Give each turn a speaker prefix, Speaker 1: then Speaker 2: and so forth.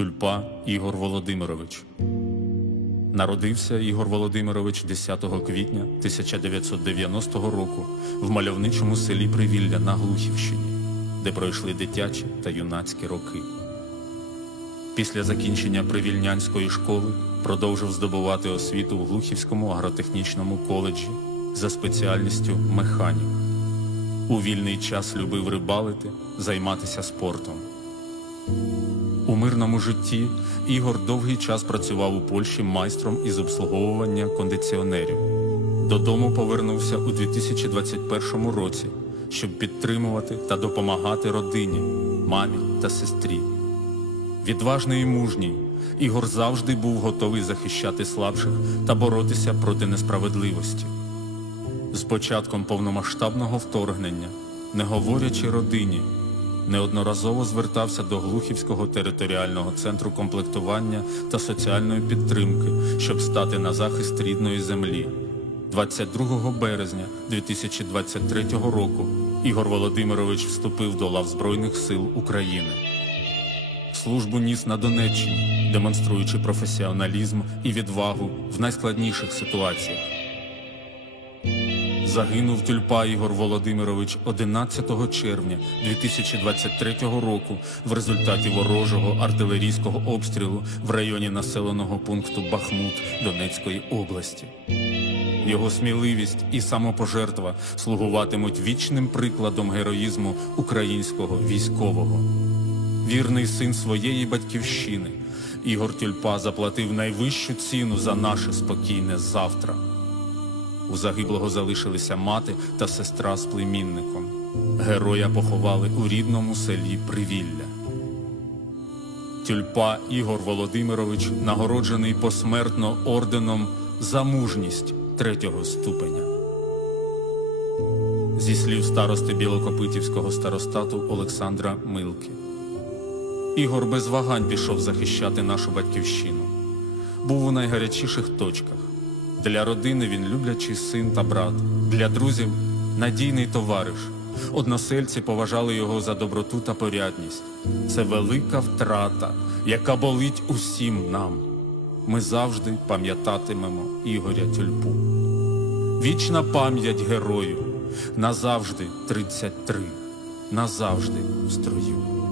Speaker 1: Тюльпа Ігор Володимирович. Народився Ігор Володимирович 10 квітня 1990 року в мальовничому селі Привілля на Глухівщині, де пройшли дитячі та юнацькі роки. Після закінчення Привільнянської школи продовжив здобувати освіту в Глухівському агротехнічному коледжі за спеціальністю механік. У вільний час любив рибалити, займатися спортом. У мирному житті Ігор довгий час працював у Польщі майстром із обслуговування кондиціонерів. Додому повернувся у 2021 році, щоб підтримувати та допомагати родині, мамі та сестрі. Відважний і мужній, Ігор завжди був готовий захищати слабших та боротися проти несправедливості. З початком повномасштабного вторгнення, не говорячи родині, неодноразово звертався до Глухівського територіального центру комплектування та соціальної підтримки, щоб стати на захист рідної землі. 22 березня 2023 року Ігор Володимирович вступив до лав Збройних сил України. Службу ніс на Донеччині, демонструючи професіоналізм і відвагу в найскладніших ситуаціях. Загинув тюльпа Ігор Володимирович 11 червня 2023 року в результаті ворожого артилерійського обстрілу в районі населеного пункту Бахмут Донецької області. Його сміливість і самопожертва слугуватимуть вічним прикладом героїзму українського військового. Вірний син своєї батьківщини, Ігор Тюльпа заплатив найвищу ціну за наше спокійне завтра. У загиблого залишилися мати та сестра з племінником. Героя поховали у рідному селі Привілля. Тюльпа Ігор Володимирович нагороджений посмертно орденом за мужність третього ступеня. Зі слів старости Білокопитівського старостату Олександра Милки. Ігор без вагань пішов захищати нашу батьківщину. Був у найгарячіших точках. Для родини він люблячий син та брат, для друзів надійний товариш. Односельці поважали його за доброту та порядність. Це велика втрата, яка болить усім нам. Ми завжди пам'ятатимемо Ігоря Тюльпу. Вічна пам'ять герою, назавжди 33, назавжди в строю.